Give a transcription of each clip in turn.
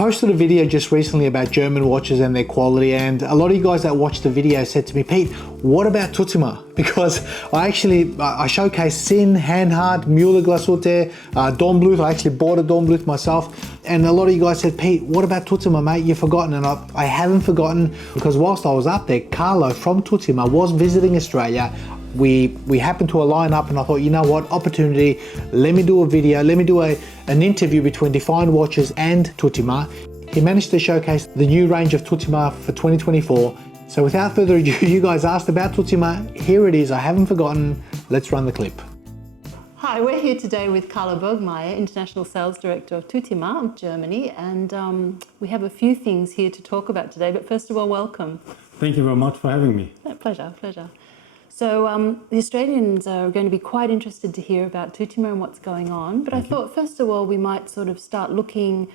posted a video just recently about German watches and their quality, and a lot of you guys that watched the video said to me, Pete, what about Tutima? Because I showcased Sinn, Hanhart, Müller Glashutte, Dornbluth. I actually bought a Dornbluth myself, and a lot of you guys said, Pete, what about Tutima, mate? You've forgotten. And I haven't forgotten, because whilst I was up there, Carlo from Tutima was visiting Australia. We happened to align up, and I thought, you know what, opportunity, let me do a video, let me do an interview between Defined Watches and Tutima. He managed to showcase the new range of Tutima for 2024. So without further ado, you guys asked about Tutima. Here it is, I haven't forgotten. Let's run the clip. Hi, we're here today with Karl Burgmayer, International Sales Director of Tutima of Germany, and we have a few things here to talk about today, but first of all, welcome. Thank you very much for having me. Pleasure. So the Australians are going to be quite interested to hear about Tutima and what's going on, but I thought first of all we might sort of start looking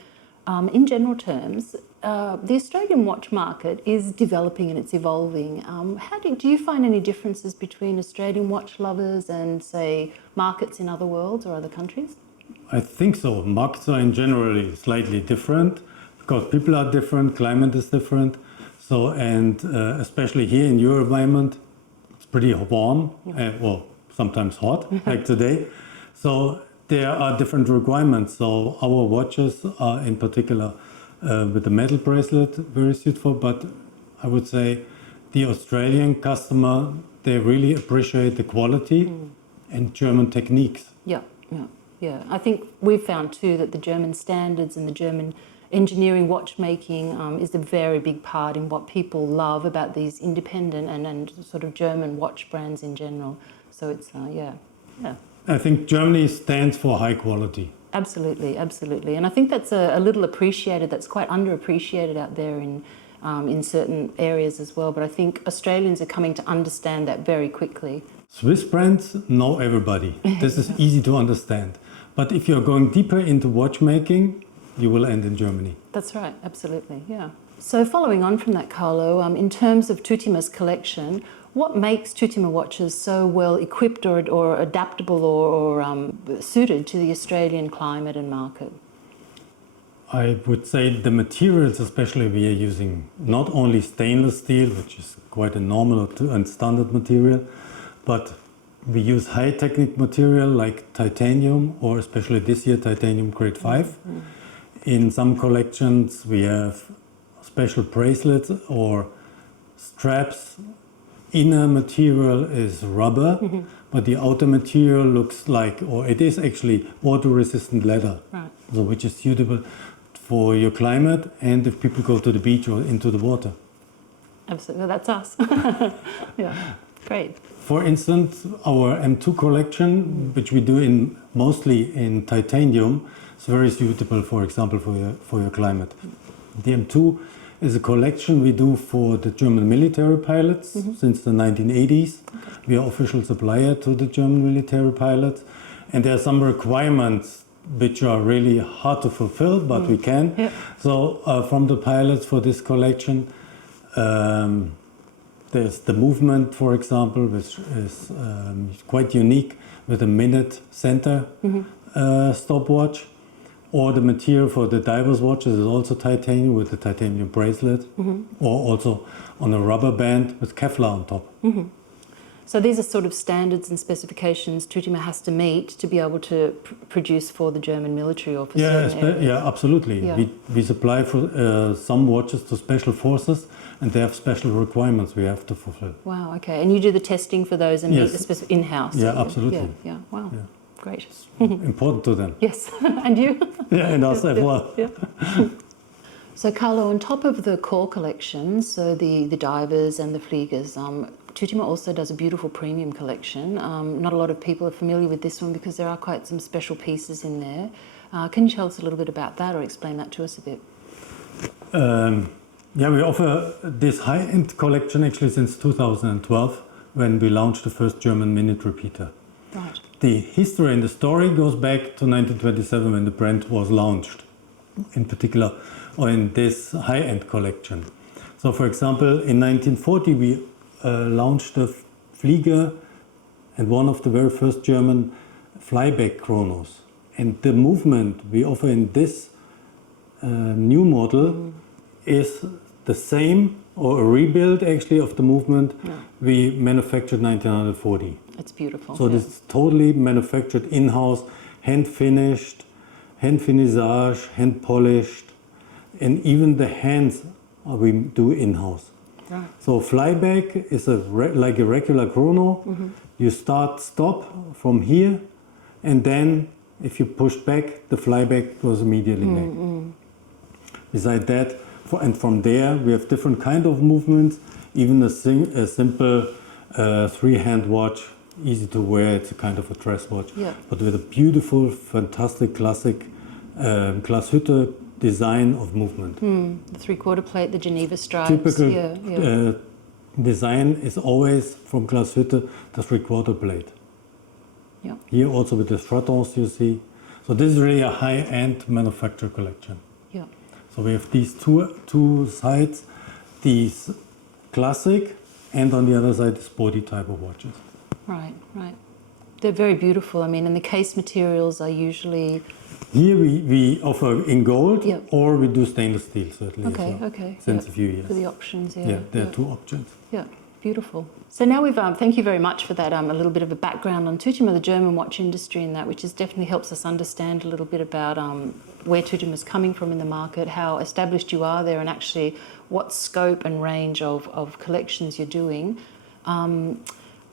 in general terms. The Australian watch market is developing and it's evolving. Do you find any differences between Australian watch lovers and, say, markets in other worlds or other countries? I think so. Markets are in generally slightly different because people are different, climate is different. So, and especially here in your environment, pretty warm, or sometimes hot, like today. So there are different requirements. So our watches are in particular with the metal bracelet very suitable, but I would say the Australian customer, they really appreciate the quality and German techniques. Yeah. I think we've found too that the German standards and the German engineering watchmaking is a very big part in what people love about these independent and sort of German watch brands in general. So it's, yeah. I think Germany stands for high quality. Absolutely. And I think that's a little appreciated, that's quite underappreciated out there in certain areas as well. But I think Australians are coming to understand that very quickly. Swiss brands know everybody. This is easy to understand. But if you're going deeper into watchmaking, you will end in Germany. That's right, absolutely, yeah. So following on from that, Carlo, in terms of Tutima's collection, what makes Tutima watches so well equipped or adaptable or suited to the Australian climate and market? I would say the materials, especially we are using not only stainless steel, which is quite a normal and standard material, but we use high technique material like titanium, or especially this year titanium grade 5. In some collections we have special bracelets or straps. Inner material is rubber, but the outer material looks like, or it is actually water-resistant leather, right. So which is suitable for your climate and if people go to the beach or into the water. Absolutely, that's us. Yeah, great. For instance, our M2 collection, which we do mostly in titanium, is very suitable, for example, for your climate. The M2 is a collection we do for the German military pilots since the 1980s. We are official supplier to the German military pilots, and there are some requirements which are really hard to fulfill, but we can. Yeah. So from the pilots for this collection, there's the movement, for example, which is quite unique with a minute center stopwatch. Or the material for the divers watches is also titanium with the titanium bracelet, or also on a rubber band with Kevlar on top. So these are sort of standards and specifications Tutima has to meet to be able to produce for the German military or for certain areas. Yeah, absolutely. Yeah. We supply for some watches to special forces, and they have special requirements we have to fulfill. Wow, okay. And you do the testing for those and meet the specific in-house? Yeah, absolutely. Yeah, wow. Yeah. Great. Important to them. Yes, and you? Yeah, and us as well. Yeah. So Carlo, on top of the core collections, so the divers and the fliegers, Tutima also does a beautiful premium collection. Not a lot of people are familiar with this one because there are quite some special pieces in there. Can you tell us a little bit about that or explain that to us a bit? Yeah, we offer this high-end collection actually since 2012 when we launched the first German minute repeater. Right. The history and the story goes back to 1927 when the brand was launched, in particular in this high-end collection. So for example, in 1940 we launched the Flieger and one of the very first German flyback chronos. And the movement we offer in this new model is the same or a rebuild actually of the movement we manufactured 1940. It's beautiful. So this is totally manufactured in-house, hand finished, hand finissage, hand polished, and even the hands we do in-house. Right. So flyback is like a regular chrono. You stop from here, and then if you push back, the flyback goes immediately back. Beside that, and from there we have different kind of movements. Even a simple three-hand watch, easy to wear. It's a kind of a dress watch, but with a beautiful, fantastic, classic Glashutte design of movement. The three-quarter plate, the Geneva stripes. Typical design is always from Glashutte the three-quarter plate. Yeah. Here also with the stratons you see. So this is really a high-end manufacturer collection. Yeah. So we have these two sides, these classic, and on the other side, sporty type of watches. Right, right. They're very beautiful. I mean, and the case materials are usually... Here we offer in gold, Yeah. or we do stainless steel, certainly. Okay, as well, okay. Since a few years. For the options, Yeah, there are two options. Yeah, beautiful. So now we've, thank you very much for that, a little bit of a background on Tutima, the German watch industry and that, which is definitely helps us understand a little bit about where Tutima is coming from in the market, how established you are there, and actually what scope and range of collections you're doing.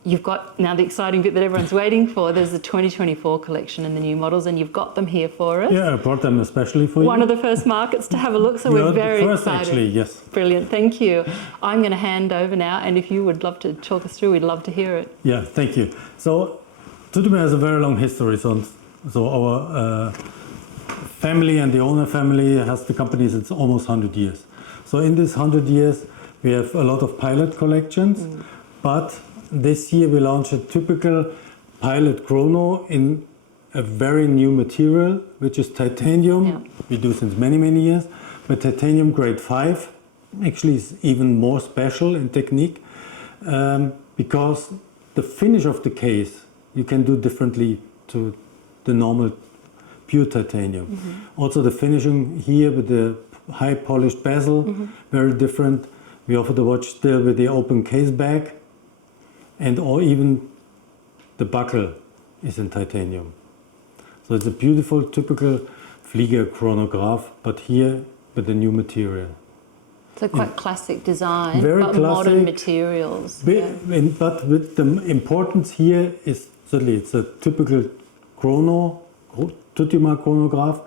You've got now the exciting bit that everyone's waiting for. There's the 2024 collection and the new models, and you've got them here for us. Yeah, I brought them especially for you. One of the first markets to have a look, so we're very first, excited. Actually, yes. Brilliant, thank you. I'm going to hand over now, and if you would love to talk us through, we'd love to hear it. Yeah, thank you. So Tutima has a very long history. So our family and the owner family has the company since almost 100 years. So in this 100 years, we have a lot of pilot collections, but this year we launched a typical pilot chrono in a very new material, which is titanium. Yeah. We do since many, many years, but titanium grade 5 actually is even more special in technique because the finish of the case you can do differently to the normal pure titanium. Also the finishing here with the high polished bezel, very different. We offer the watch still with the open case back, and or even the buckle is in titanium. So it's a beautiful, typical Flieger chronograph, but here with the new material. So quite classic design, Very but classic, modern materials. But with the importance here is certainly it's a typical Tutima chronograph,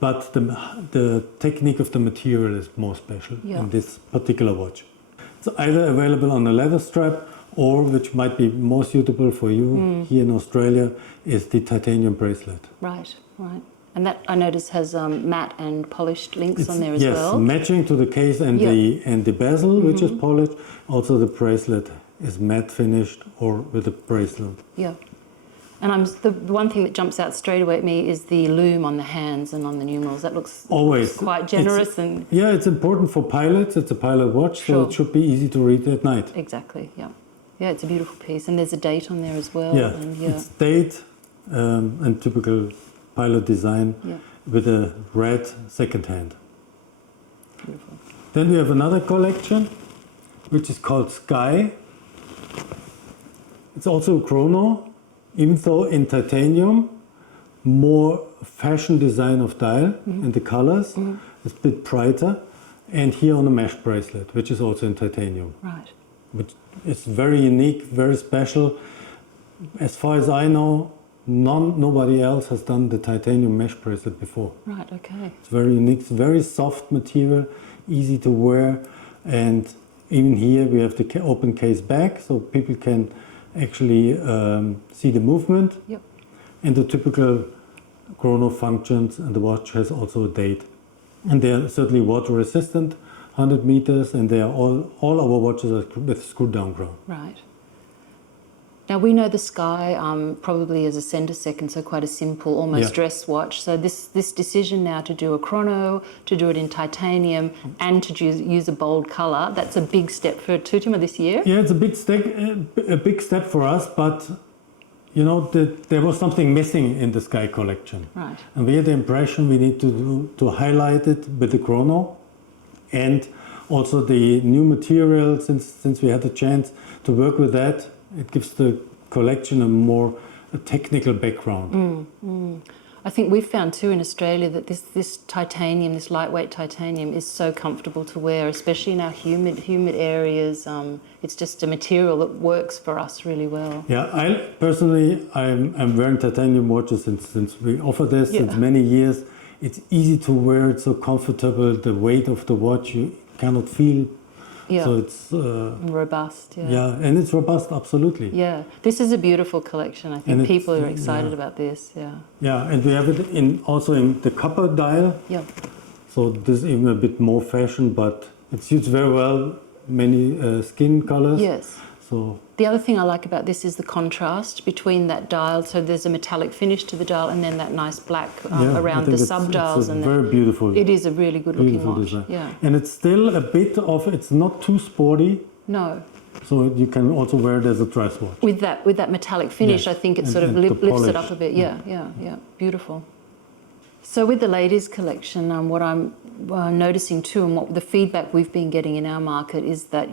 but the technique of the material is more special in this particular watch. It's either available on a leather strap, or which might be more suitable for you here in Australia is the titanium bracelet. Right, right. And that I notice has matte and polished links on there as well. Yes, matching to the case and the bezel, which is polished. Also the bracelet is matte finished or with a bracelet. Yeah. And the one thing that jumps out straight away at me is the loom on the hands and on the numerals. That looks quite generous. Yeah, it's important for pilots. It's a pilot watch, so it should be easy to read at night. Exactly, yeah. Yeah, it's a beautiful piece. And there's a date on there as well. Yeah, and, it's date and typical pilot design with a red second hand. Beautiful. Then we have another collection, which is called Sky. It's also a chrono, even though in titanium, more fashion design of dial and the colors. It's a bit brighter. And here on a mesh bracelet, which is also in titanium. Right. Which is very unique, very special. As far as I know, nobody else has done the titanium mesh bracelet before. Right, okay. It's very unique, it's very soft material, easy to wear, and even here we have the open case back, so people can actually see the movement. Yep. And the typical chrono functions, and the watch has also a date. And they are certainly water resistant, 100 meters, and they are all our watches are with screw down crown. Right. Now we know the Sky probably as a center second, so quite a simple, almost dress watch. So this decision now to do a chrono, to do it in titanium, and to use a bold color, that's a big step for Tutima this year. Yeah, it's a big step for us, but there was something missing in the Sky collection. Right. And we had the impression we need to highlight it with the chrono, and also the new material, since we had the chance to work with that, it gives the collection a technical background. I think we've found too in Australia that this titanium, this lightweight titanium, is so comfortable to wear, especially in our humid areas. It's just a material that works for us really well. Yeah, I'm wearing titanium watches since we offer this since many years. It's easy to wear, it's so comfortable. The weight of the watch you cannot feel. Yeah. So it's robust. Yeah. Yeah, and it's robust, absolutely. Yeah, this is a beautiful collection. I think people are excited about this. Yeah. Yeah, and we have it also in the copper dial. Yeah. So this is even a bit more fashion, but it suits very well many skin colors. Yes. So the other thing I like about this is the contrast between that dial. So there's a metallic finish to the dial, and then that nice black around the sub-dials. It's very beautiful. It is a really good-looking watch. Design. Yeah. And it's still a bit of, it's not too sporty. No. So you can also wear it as a dress watch. With that metallic finish, Yes. I think it And- sort of and the lifts it polish. up a bit. Yeah. Beautiful. So with the ladies collection, what I'm noticing too, and what the feedback we've been getting in our market is that,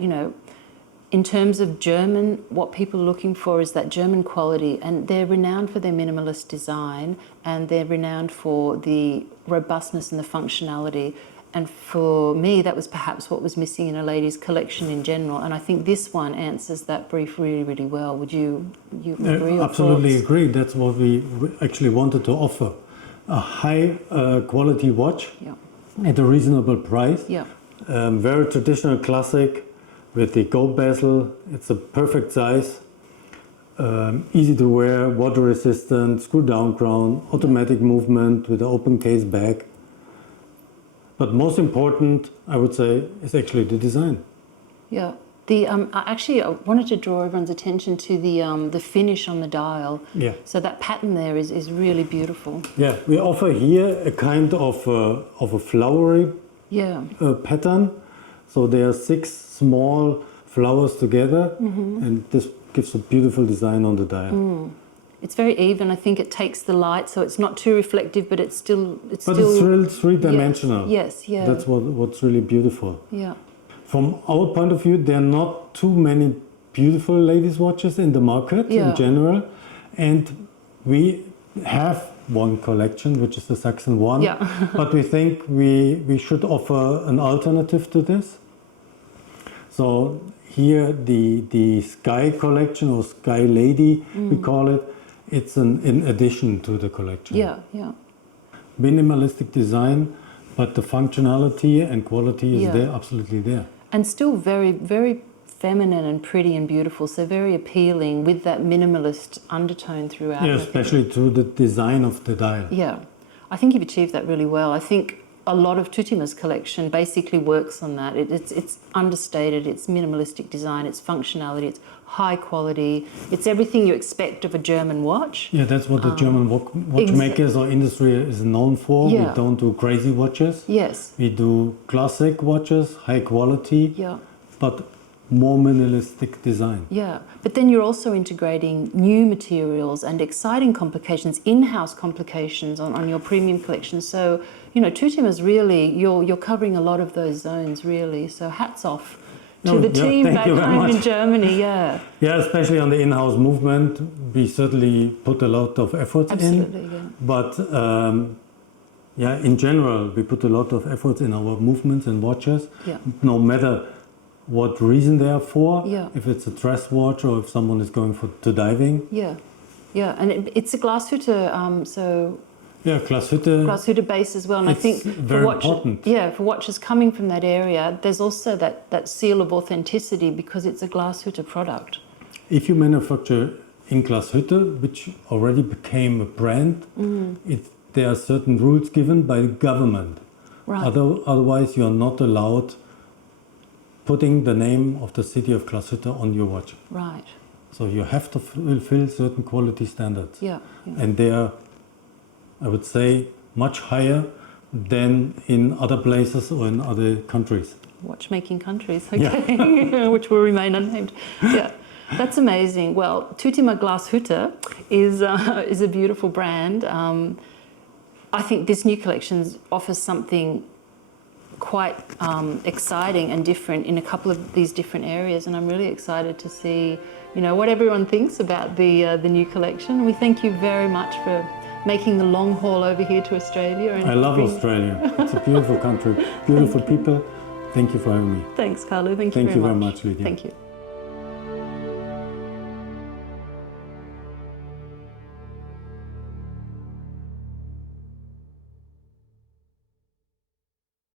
in terms of German, what people are looking for is that German quality, and they're renowned for their minimalist design, and they're renowned for the robustness and the functionality. And for me, that was perhaps what was missing in a ladies' collection in general. And I think this one answers that brief really, really well. Would you agree? Absolutely agree. That's what we actually wanted to offer. A high quality watch at a reasonable price. Yeah. Very traditional classic with the gold bezel. It's a perfect size. Easy to wear, water resistant, screw down crown, automatic movement with an open case bag. But most important, I would say, is actually the design. Yeah. I wanted to draw everyone's attention to the finish on the dial. Yeah. So that pattern there is really beautiful. Yeah, we offer here a kind of a flowery pattern. So there are 6 small flowers together, and this gives a beautiful design on the dial. It's very even. I think it takes the light, so it's not too reflective, but it's still. It's really three-dimensional. Yes. Yeah. That's what's really beautiful. Yeah. From our point of view, there are not too many beautiful ladies' watches in the market in general, and we have one collection, which is the Saxon One. Yeah. But we think we should offer an alternative to this. So here the Sky collection, or Sky Lady, we call it. It's in addition to the collection. Yeah. Minimalistic design, but the functionality and quality is there, absolutely there. And still very, very feminine and pretty and beautiful, so very appealing with that minimalist undertone throughout. Yeah, especially through the design of the dial. Yeah, I think you've achieved that really well. I think a lot of Tutima's collection basically works on that. It's understated, it's minimalistic design, it's functionality, it's high quality, it's everything you expect of a German watch. Yeah, that's what the German watchmakers or industry is known for. Yeah. We don't do crazy watches. Yes. We do classic watches, high quality, Yeah. but more minimalistic design. Yeah, but then you're also integrating new materials and exciting complications, in-house complications on your premium collection. So, Tutima's really, you're covering a lot of those zones, really. So hats off to the team back home in Germany, Yeah, especially on the in-house movement, we certainly put a lot of effort absolutely, in. But in general, we put a lot of effort in our movements and watches, no matter what reason they are for, if it's a dress watch or if someone is going to diving. Yeah, and it's a Glashutte, so... Yeah, Glashutte base as well, and I think very important. Yeah, for watches coming from that area, there's also that seal of authenticity because it's a Glashutte product. If you manufacture in Glashutte, which already became a brand, there are certain rules given by the government. Right. Otherwise, you are not allowed putting the name of the city of Glashutte on your watch. Right. So you have to fulfill certain quality standards. Yeah. And they are, I would say, much higher than in other places or in other countries. Watchmaking countries, okay, which will remain unnamed. Yeah. That's amazing. Well, Tutima Glashutte is a beautiful brand. I think this new collection offers something quite exciting and different in a couple of these different areas, and I'm really excited to see, you know, what everyone thinks about the new collection. We thank you very much for making the long haul over here to Australia. And I love Australia. It's a beautiful country, beautiful people. Thank you for having me. Thanks, Carlo. Thank you very much. Thank you very much, Lydia. Thank you.